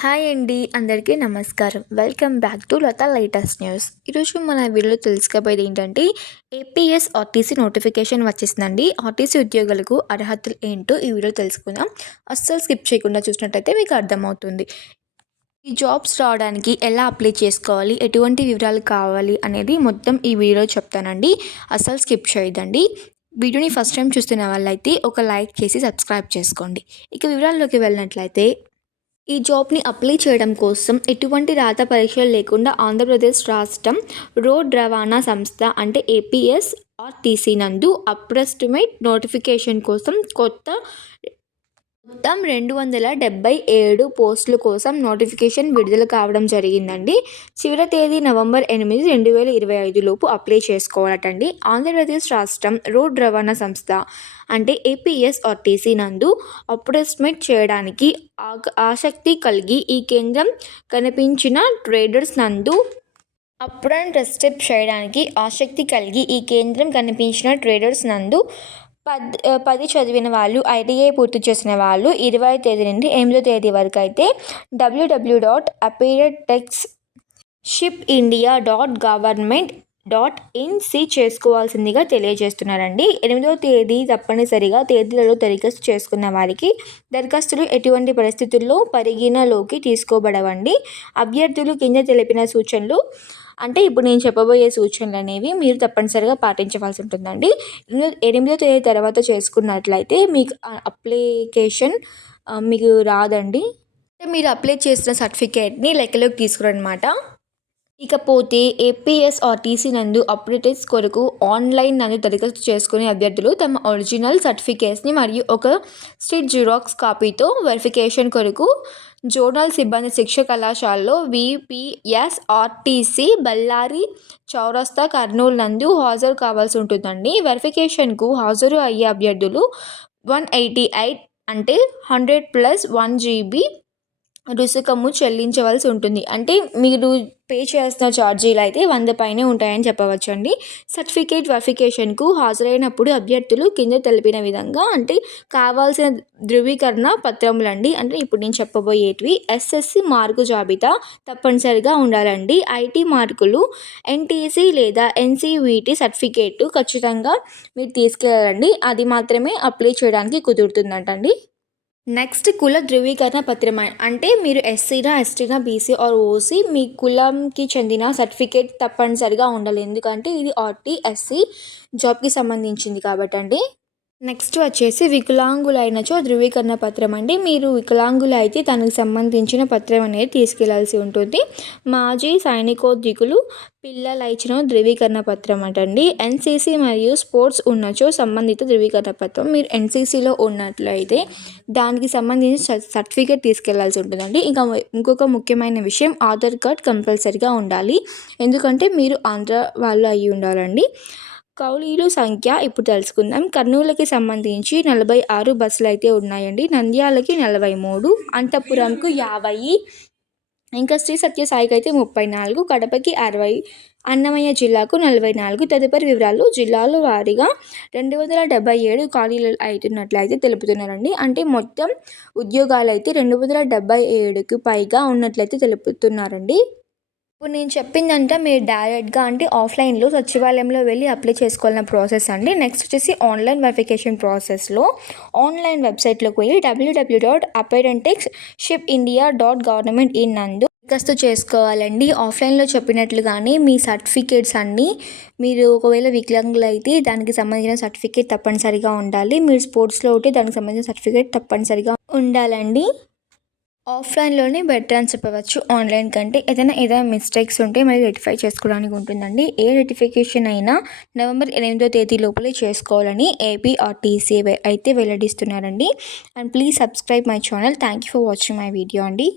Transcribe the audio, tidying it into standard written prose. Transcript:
Hi అండి, అందరికీ నమస్కారం. Welcome back to Lata latest news. ఈరోజు మన వీడియోలో తెలుసుకోబోయేది ఏంటంటే ఏపీఎస్ ఆర్టీసీ నోటిఫికేషన్ వచ్చేసిందండి. ఆర్టీసీ ఉద్యోగులకు అర్హతలు ఏంటో ఈ వీడియో తెలుసుకుందాం. అస్సలు స్కిప్ చేయకుండా చూసినట్టయితే మీకు అర్థమవుతుంది. ఈ జాబ్స్ రావడానికి ఎలా అప్లై చేసుకోవాలి, ఎటువంటి వివరాలు కావాలి అనేది మొత్తం ఈ వీడియోలో చెప్తానండి. అస్సలు స్కిప్ చేయదండి. వీడియోని ఫస్ట్ టైం చూస్తున్న వాళ్ళైతే ఒక లైక్ చేసి సబ్స్క్రైబ్ చేసుకోండి. ఇక వివరాల్లోకి వెళ్ళినట్లయితే ఈ జాబ్ని అప్లై చేయడం కోసం ఎటువంటి రాత పరీక్షలు లేకుండా ఆంధ్రప్రదేశ్ రాష్ట్రం రోడ్ రవాణా సంస్థ అంటే ఏపీఎస్ఆర్టీసీ నందు అప్రెస్టిమేట్ నోటిఫికేషన్ కోసం మొత్తం 277 పోస్టుల కోసం నోటిఫికేషన్ విడుదల కావడం జరిగిందండి. చివరి తేదీ నవంబర్ 8, 2025 లోపు అప్లై చేసుకోవాలటండి. ఆంధ్రప్రదేశ్ రాష్ట్రం రోడ్ రవాణా సంస్థ అంటే ఏపీఎస్ఆర్టీసీ నందు అప్రెస్మెంట్ చేయడానికి ఆసక్తి కలిగి ఈ కేంద్రం కనిపించిన ట్రేడర్స్ నందు అప్రెంటిస్షిప్ చేయడానికి ఆసక్తి కలిగి ఈ కేంద్రం కనిపించిన ట్రేడర్స్ నందు 10 చదివిన వాళ్ళు, ఐటీఐ పూర్తి చేసిన వాళ్ళు 20వ తేదీ నుండి 8వ తేదీ వరకు అయితే www.apprenticeshipindia.government.in చేసుకోవాల్సిందిగా తెలియజేస్తున్నారండి. 8వ తేదీ తప్పనిసరిగా తేదీలలో దరఖాస్తు చేసుకున్న వారికి దరఖాస్తులు ఎటువంటి పరిస్థితుల్లో పరిగణలోకి తీసుకోబడవండి. అభ్యర్థులు కింద తెలిపిన సూచనలు అంటే ఇప్పుడు నేను చెప్పబోయే సూచనలు అనేవి మీరు తప్పనిసరిగా పాటించవలసి ఉంటుందండి. 8వ తేదీ తర్వాత చేసుకున్నట్లయితే మీకు అప్లికేషన్ మీకు రాదండి. మీరు అప్లై చేసిన సర్టిఫికేట్ని లెక్కలోకి తీసుకురన్నమాట. ఇకపోతే ఏపీఎస్ఆర్టీసీ నందు అప్రెంటిస్ కొరకు ఆన్లైన్ నందు దరఖాస్తు చేసుకునే అభ్యర్థులు తమ ఒరిజినల్ సర్టిఫికేట్స్ని మరియు ఒక స్టేట్ జిరాక్స్ కాపీతో వెరిఫికేషన్ కొరకు జోనల్ సిబ్బంది శిక్షణ కళాశాలలో విపిఎస్ఆర్టీసీ బళ్ళారి చౌరస్తా కర్నూలు నందు హాజరు కావాల్సి ఉంటుందండి. వెరిఫికేషన్కు హాజరు అయ్యే అభ్యర్థులు 188 అంటే 100+1 GB రుసుకము చెల్లించవలసి ఉంటుంది. అంటే మీరు పే చేసిన ఛార్జీలు అయితే 100 పైనే ఉంటాయని చెప్పవచ్చండి. సర్టిఫికేట్ వెరిఫికేషన్కు హాజరైనప్పుడు అభ్యర్థులు కింద తెలిపిన విధంగా అంటే కావాల్సిన ధృవీకరణ పత్రములండి. అంటే ఇప్పుడు నేను చెప్పబోయేటివి ఎస్ఎస్సి మార్కు జాబితా తప్పనిసరిగా ఉండాలండి. ఐటీ మార్కులు, ఎన్టీసీ లేదా ఎన్సీవీటీ సర్టిఫికేట్ ఖచ్చితంగా మీరు తీసుకెళ్ళాలండి. అది మాత్రమే అప్లై చేయడానికి కుదురుతుందంటండి. నెక్స్ట్ కుల ధృవీకరణ పత్రం అంటే మీరు ఎస్సీనా, ఎస్టీనా, బీసీ ఆర్ ఓసీ మీ కులంకి చెందిన సర్టిఫికేట్ తప్పనిసరిగా ఉండాలి. ఎందుకంటే ఇది ఎస్సీ జాబ్కి సంబంధించింది కాబట్టి అండి. నెక్స్ట్ వచ్చేసి వికలాంగులైనచో ధృవీకరణ పత్రం అండి. మీరు వికలాంగులు అయితే దానికి సంబంధించిన పత్రం అనేది తీసుకెళ్లాల్సి ఉంటుంది. మాజీ సైనికోద్యోగులు పిల్లల ఇచ్చిన ధృవీకరణ పత్రం అంటండి. ఎన్సీసీ మరియు స్పోర్ట్స్ ఉన్నచో సంబంధిత ధృవీకరణ పత్రం. మీరు ఎన్సీసీలో ఉన్నట్లయితే దానికి సంబంధించిన సర్టిఫికేట్ తీసుకెళ్లాల్సి ఉంటుందండి. ఇంకా ఇంకొక ముఖ్యమైన విషయం ఆధార్ కార్డ్ కంపల్సరీగా ఉండాలి. ఎందుకంటే మీరు ఆంధ్ర వాళ్ళు అయ్యి ఉండాలండి. కౌలీలు సంఖ్య ఇప్పుడు తెలుసుకుందాం. కర్నూలుకి సంబంధించి 46 బస్సులు అయితే ఉన్నాయండి. నంద్యాలకి 43, అనంతపురంకు 50, ఇంకా శ్రీ సత్యసాయికి అయితే 34, కడపకి 60, అన్నమయ్య జిల్లాకు 44. తదుపరి వివరాలు జిల్లాల వారీగా 277 ఖాళీలు అవుతున్నట్లయితే తెలుపుతున్నారండి. అంటే మొత్తం ఉద్యోగాలు అయితే 277కి పైగా ఉన్నట్లయితే తెలుపుతున్నారండి. ఇప్పుడు నేను చెప్పిందంటే మీరు డైరెక్ట్గా అంటే ఆఫ్లైన్లో సచివాలయంలో వెళ్ళి అప్లై చేసుకోవాలన్న ప్రాసెస్ అండి. నెక్స్ట్ వచ్చేసి ఆన్లైన్ వెరిఫికేషన్ ప్రాసెస్లో ఆన్లైన్ వెబ్సైట్లోకి పోయి www.apprenticeshipindia.government.in నందు దరఖాస్తు చేసుకోవాలండి. ఆఫ్లైన్లో చెప్పినట్లుగానే మీ సర్టిఫికేట్స్ అన్నీ మీరు ఒకవేళ వికలాంగులు అయితే దానికి సంబంధించిన సర్టిఫికేట్ తప్పనిసరిగా ఉండాలి. మీరు స్పోర్ట్స్లో ఉంటే దానికి సంబంధించిన సర్టిఫికేట్ తప్పనిసరిగా ఉండాలండి. ఆఫ్లైన్లోనే బెటర్ అని చెప్పవచ్చు ఆన్లైన్ కంటే. ఏదైనా మిస్టేక్స్ ఉంటే మళ్ళీ రెక్టిఫై చేసుకోవడానికి ఉంటుందండి. ఏ రెక్టిఫికేషన్ అయినా నవంబర్ 8వ తేదీ లోపలే చేసుకోవాలని ఏపీఆర్టీసీ అయితే వెల్లడిస్తున్నారండి. And please subscribe my channel. Thank you for watching my video అండి.